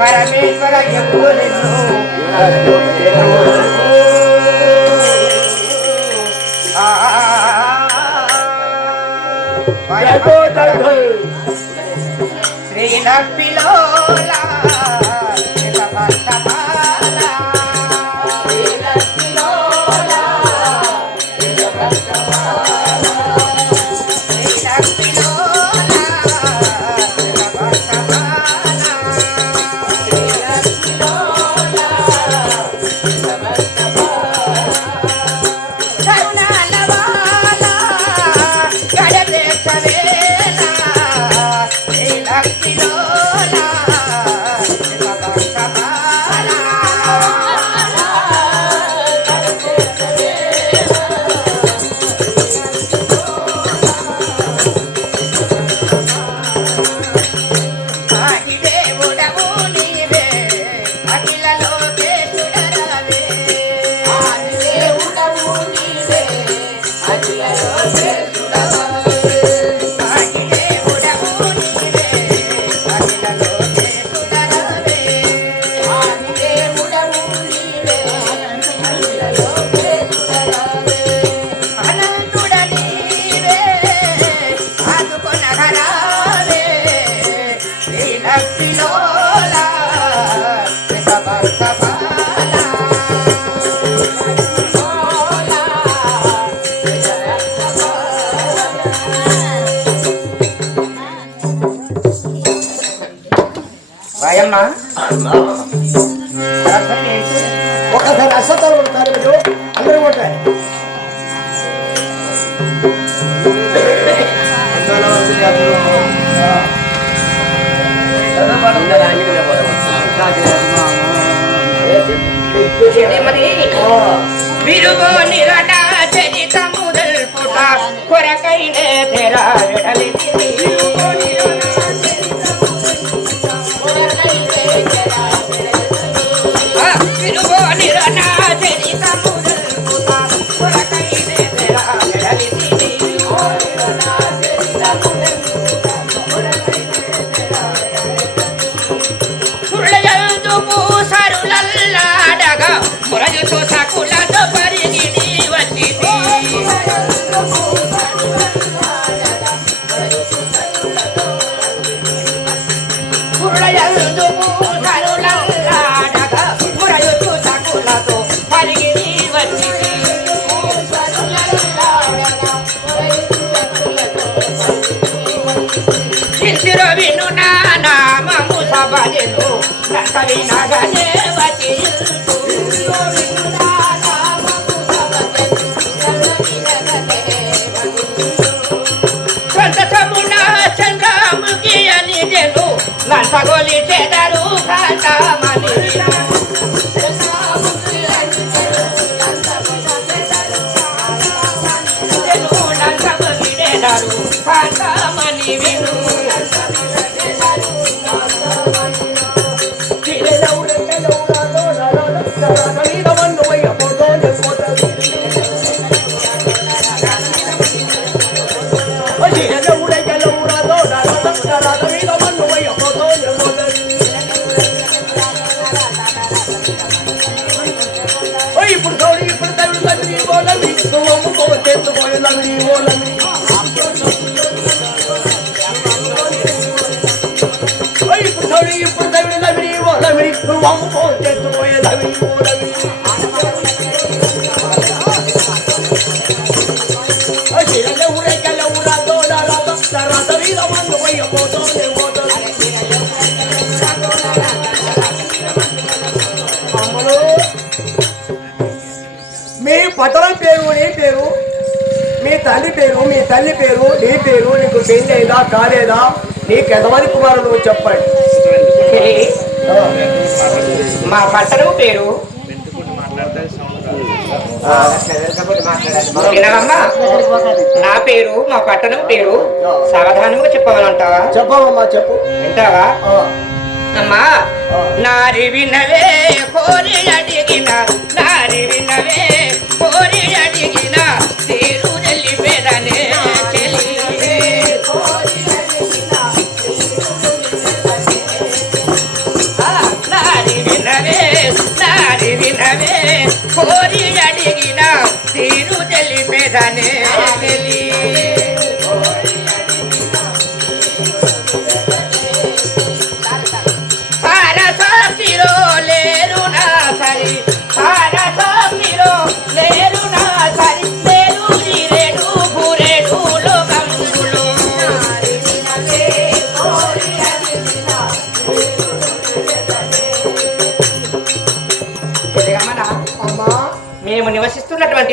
పరమేశ్వర ఎప్పుడు శ్రీనప్పిలో cuara caine கவிநக தேவதியில் తల్లి పేరు నీ పేరు నీకు పెళ్ళి అయిందా కాలేదా? నీకు ఎంతమంది కుమారుడు చెప్పండి. మా పట్టణం పేరు. నా పేరు మా పట్టణం పేరు. సావధానంగా చెప్పవాలంటావా చెప్పవమ్మా చెప్పు. వింటావా? అమ్మా నా రివి నవే కోరి అడిగినారు కోరి అడిగిన తీరు తెలిపేదనే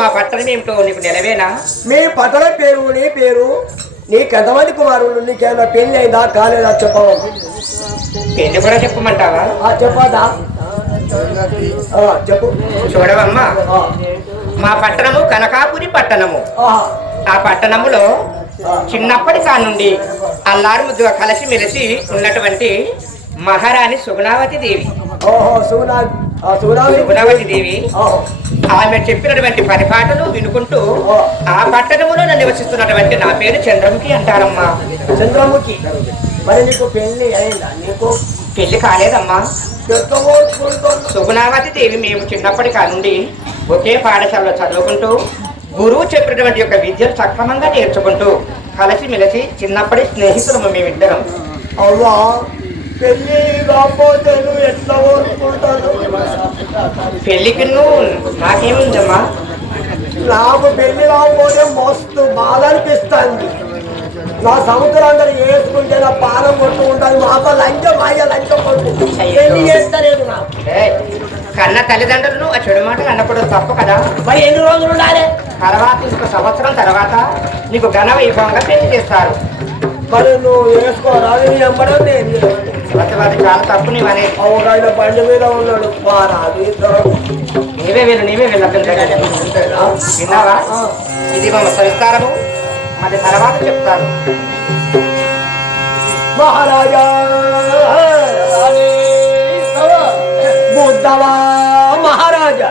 మా పట్టణం ఏమిటో నీకు నిలవేనా మీ పట్టణ పేరు నీ పేరు నీకు ఎంతమంది కుమారులు నీకేమైనా పెళ్ళి అయిందా కాలేదా చెప్పవు పెళ్ళి కూడా చెప్పమంటావా? చెప్పదా? చెప్పు. చూడవమ్మా. మా పట్టణము కనకాపురి పట్టణము. ఆ, పట్టణములో. చిన్నప్పటి కానుండి అల్లారు ముద్దుగా కలిసి మెలిసి ఉన్నటువంటి మహారాణి సుగుణావతి దేవి. ఓహో సుగుణావతి దేవి. ఆమె చెప్పినటువంటి పరిపాటలు వినుకుంటూ. ఆ పట్టణములో నివసిస్తున్నటువంటి నా పేరు చంద్రముఖి అంటారమ్మా. చంద్రముఖి. మరి నీకు పెళ్ళి అయిందా? నీకు పెళ్ళి కాలేదమ్మా. సుగుణావతి దేవి మేము చిన్నప్పటి కానుండి ఒకే పాఠశాలలో చదువుకుంటూ గురువు చెప్పినటువంటి యొక్క విద్యను సక్రమంగా నేర్చుకుంటూ కలిసి మెలిసి చిన్నప్పటి స్నేహితులము మేమిద్దరం. పెళ్ళి కాకపోతే నువ్వు ఎట్లా ఓడుకుంటాను పెళ్ళికి నువ్వు నాకేముందమ్మా? నాకు పెళ్ళి కాకపోతే మస్తు బాధ అనిపిస్తుంది. నా సంవత్సరాలు వేసుకుంటే నా పానం కొట్టు ఉంటుంది మాకు లంచం మాయ లంచం కొట్టు పెళ్ళి చేస్తలేదు నాకు. కన్న తల్లిదండ్రులను ఆ చెడు మాట అన్నప్పుడు తప్పు కదా? మరి ఎన్ని రోజులు ఉండాలి? తర్వాత ఇంకొక సంవత్సరం తర్వాత నీకు ఘన వైభవంగా పెళ్ళి చేస్తారు. మరి నువ్వు ఎంబడం నేను చాలా తప్పు నీవు అనేది అవునాడు బండి మీద ఉన్నాడు. నీవే వెళ్ళు నీవే వెళ్ళు అతని దగ్గరికి. విన్నావా? ఇది మా సంస్కారము అది తర్వాత చెప్తాను. మహారాజా బుద్ధవా మహారాజా.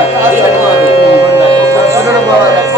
Lord.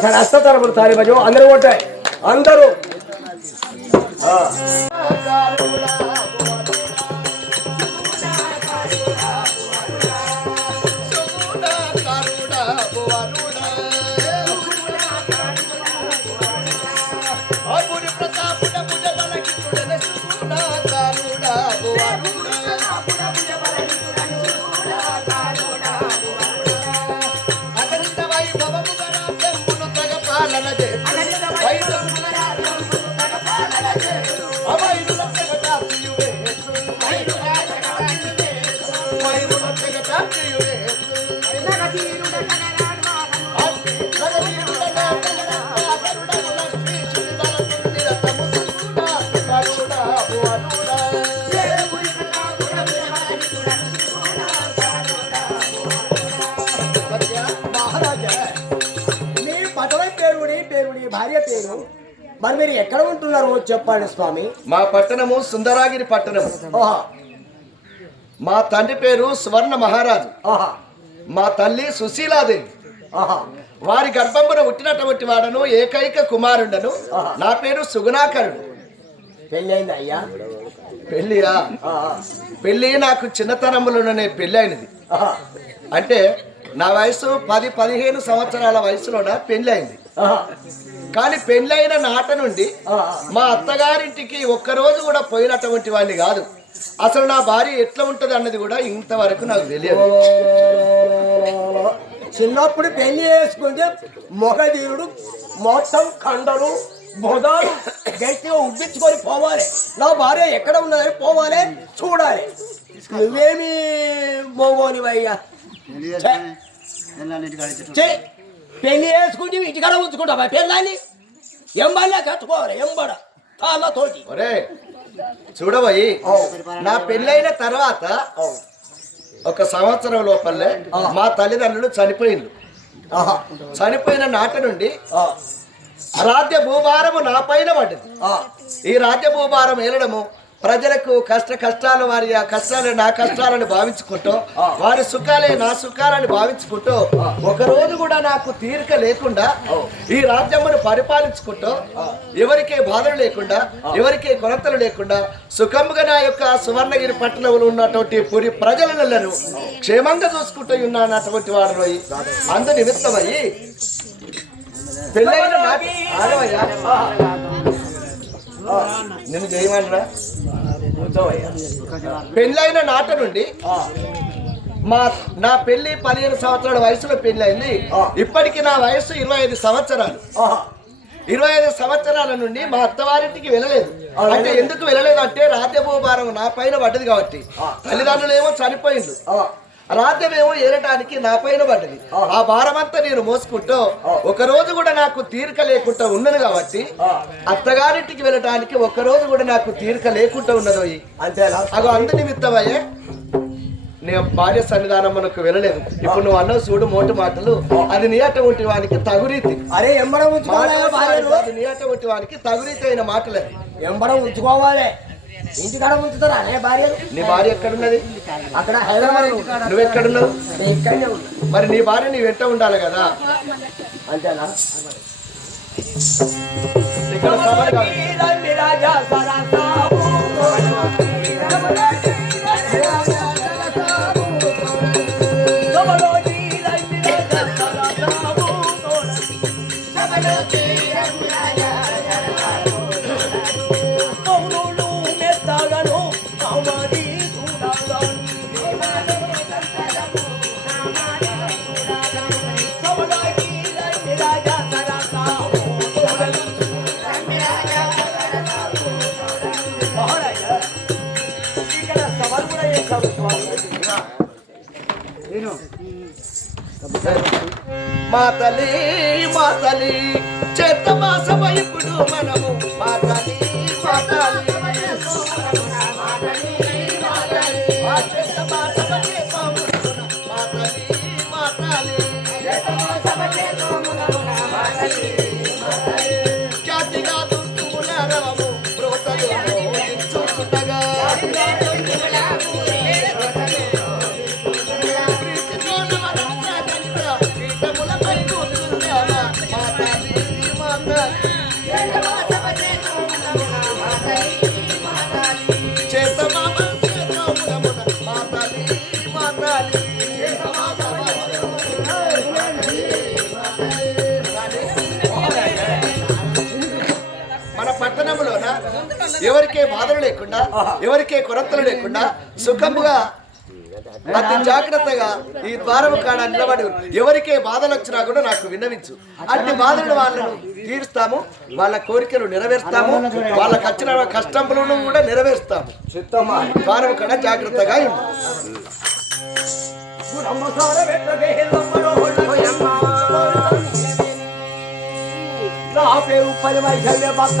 ఒకసారి హస్త తరపుడు సారి భజు అందరూ కొట్టాయి అందరూ. ఆ. నీ భార్య పేరు? మరి మీరు ఎక్కడ ఉంటున్నారు? చెప్పండి స్వామి. మా పట్టణము సుందరాగిరి పట్టణము. ఓహో. మా తండ్రి పేరు సువర్ణ మహారాజు. మా తల్లి సుశీలాదేవి. వారి గర్భమున పుట్టినటువంటి వాడను ఏకైక కుమారుండను. నా పేరు సుగుణాకరుడు. పెళ్ళైంది అయ్యా? పెళ్ళియా? పెళ్ళి నాకు చిన్నతనములోనే పెళ్ళి అయినది అంటే నా వయసు పది పదిహేను సంవత్సరాల వయసులోన పెళ్ళి అయింది కానీ పెళ్ళైన నాట నుండి. మా అత్తగారింటికి ఒక్కరోజు కూడా పోయినటువంటి వాడిని కాదు. అసలు నా భార్య ఎట్లా ఉంటది అన్నది కూడా ఇంతవరకు నాకు తెలియదు. చిన్నప్పుడు పెళ్ళి చేసుకుంటే మొగధీరుడు మొత్తం కండలు బొదాలు గట్టిగా ఉబ్బించుకొని పోవాలి. నా భార్య ఎక్కడ ఉన్నదని పోవాలి చూడాలి. నువ్వేమి మోగోనివయ్యా? చే పెళ్ళి చేసుకుంటే ఇంటికాడ ఉంచుకుంటావా పెళ్ళాన్ని ఎంబడినా కట్టుకోవాలి ఎంబడ. తాళ్ళతోటి ఒరే చూడబోయి నా పెళ్ళైన తర్వాత ఒక సంవత్సరం లోపలే మా తల్లిదండ్రులు చనిపోయిండ్రు. ఆహా చనిపోయిన నాటి నుండి ఆ, రాజ్య భూభారము నా పైన పడ్డది ఆ, ఈ రాజ్య భూభారం ఏలడము? ప్రజలకు కష్ట కష్టాలు వారి ఆ కష్టాలు నా కష్టాలని భావించుకుంటూ వారి సుఖాలే నా సుఖాలని భావించుకుంటూ ఒక రోజు కూడా నాకు తీరిక లేకుండా ఈ రాజ్యమును పరిపాలించుకుంటూ ఎవరికే బాధలు లేకుండా ఎవరికే కొరతలు లేకుండా సుఖముగా నా యొక్క సువర్ణగిరి పట్టణంలో ఉన్నటువంటి పురి ప్రజలను క్షేమంగా చూసుకుంటూ ఉన్నానటువంటి వాడు అందు నిమిత్తమయ్యి పెళ్ళైన. నిన్ను చేయమన్నా పెళ్ళైన నాట నుండి మా నా పెళ్ళి పదిహేను సంవత్సరాల వయసులో పెళ్ళైంది ఇప్పటికి నా వయసు ఇరవై ఐదు సంవత్సరాలు. ఇరవై ఐదు సంవత్సరాల నుండి మా అత్తవారింటికి వెళ్ళలేదు. అంటే ఎందుకు వెళ్ళలేదు అంటే రాజ్యభూభారం నా పైన పడ్డది కాబట్టి. తల్లిదండ్రులు ఏమో చనిపోయిండు ఆ, రాజ్యమేమో ఏరటానికి నా పైన పడ్డది. ఆ. భారమంతా నేను మోసుకుంటూ ఒక రోజు కూడా నాకు తీరిక లేకుండా ఉన్నది కాబట్టి అత్తగారింటికి వెళ్ళటానికి ఒక రోజు కూడా నాకు తీరిక లేకుండా ఉన్నది అంతేనా అగో అందు నిమిత్తమయ్యే నేను భార్య సన్నిధానం మనకు వెళ్ళలేదు. ఇప్పుడు నువ్వు అన్న చూడు మోటు మాటలు. అది నీ అటువంటి వానికి తగురీతి. అరే ఎంబడ ఉంచుకోవాలి భార్యను అది నీ అటువంటి వానికి తగురీతి అయిన మాటలే ఎంబడ ఉంచుకోవాలి. ఇంటికాడ ఉంచుతారా అనే భార్యను నీ భార్య ఎక్కడున్నది? అక్కడ హైదరాబాద్ నువ్వు ఎక్కడున్నావు? ఇక్కడనే ఉన్నా. మరి నీ భార్య నీ వెంట ఉండాలి కదా? అంతేనా? ఇక్కడ మా తల్లి మా తల్లి చెత్త మాసం మనము ఎవరికే బాధలు లేకుండా ఎవరికే కొరతలు లేకుండా సుఖముగా అతి జాగ్రత్తగా ఈ ద్వారము కాడ నిలబడి ఎవరికే బాధలు వచ్చినా కూడా నాకు విన్నవించు. అట్టి బాధలను వాళ్ళను తీరుస్తాము వాళ్ళ కోరికలు నెరవేరుస్తాము వాళ్ళకి వచ్చిన కష్టములను కూడా నెరవేరుస్తాము. ద్వారము కాడ జాగ్రత్తగా నా పేరు పది వైశల్య పక్క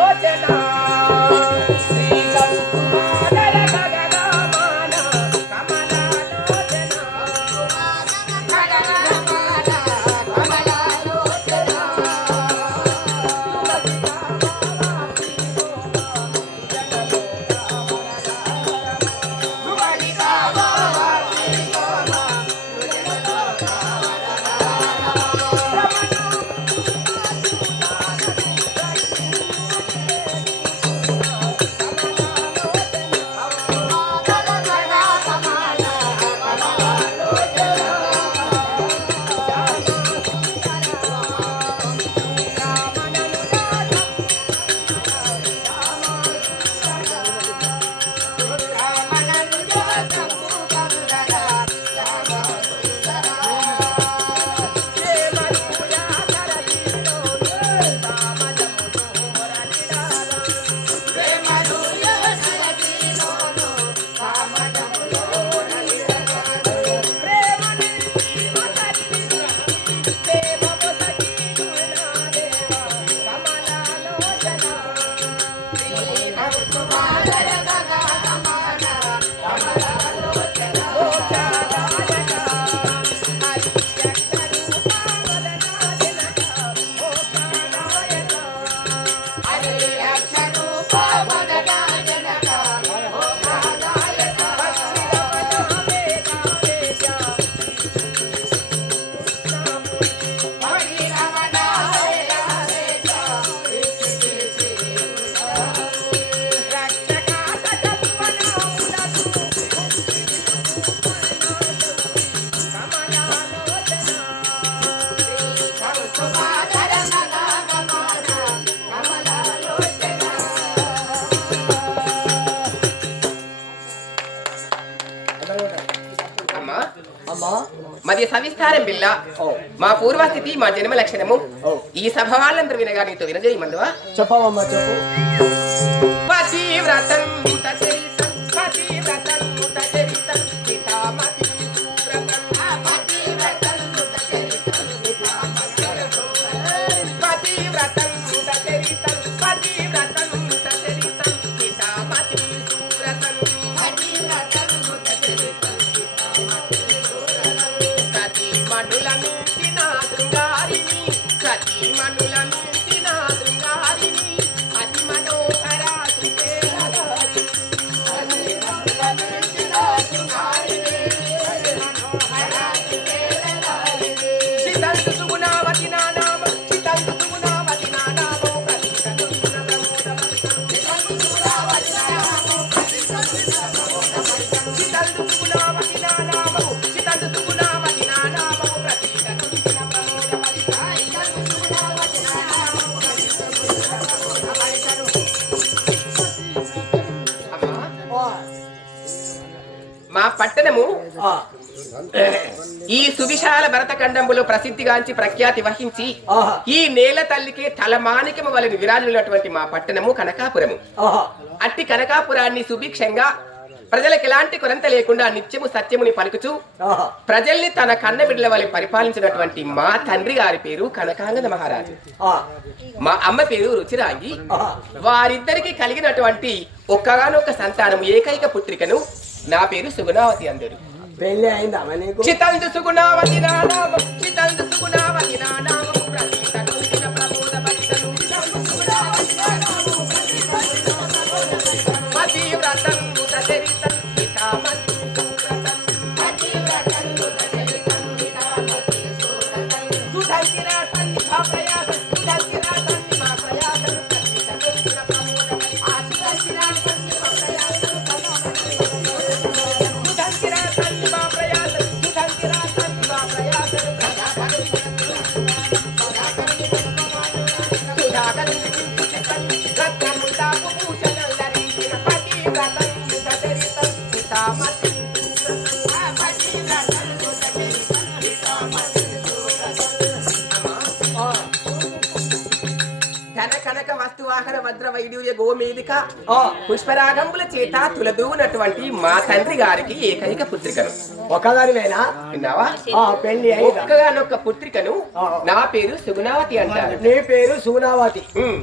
సవిస్తారం బిల్ల మా పూర్వస్థితి మా జన్మ లక్షణము. ఈ సభ వాళ్ళందరూ వినగా నీతో వినజేయమందువా? చెప్పవమ్మా చెప్పు. మా పట్టణము ఆ, ఈ సువిశాల భరతఖండంబులో ప్రసిద్ధిగాంచి ప్రఖ్యాతి వహించి. ఈ నేల తల్లికి తలమానికము వలన విరాజులున్నటువంటి మా పట్టణము కనకాపురము. అట్టి కనకాపురాన్ని సుభిక్షంగా ప్రజలకు ఎలాంటి కొరంత లేకుండా నిత్యము సత్యముని పలుకుచూ. ప్రజల్ని తన కన్న బిడ్డల వలె పరిపాలించినటువంటి మా తండ్రి గారి పేరు కనకాంగద మహారాజు మా అమ్మ పేరు రుచిరాంగి. వారిద్దరికి కలిగినటువంటి ఒక్కగానొక్క సంతానము ఏకైక పుత్రికను నా పేరు సుగుణావతి అందరు. పెళ్ళి అయిందమ్మా నీకు? చితంతు సుగుణావతి నానామం? చితంతు సుగుణావతి నానామం? వాహన వజ్ర వైడూర్య గోమేదిక. పుష్పరాగంబుల చేత తులదూనటువంటి మా తండ్రి గారికి ఏకైక పుత్రికను ఒకదానివేనా విన్నావా పెళ్ళి ఒక్కగానొక్క పుత్రికను. నా పేరు సుగుణావతి అంటారు నీ పేరు ఉమ్.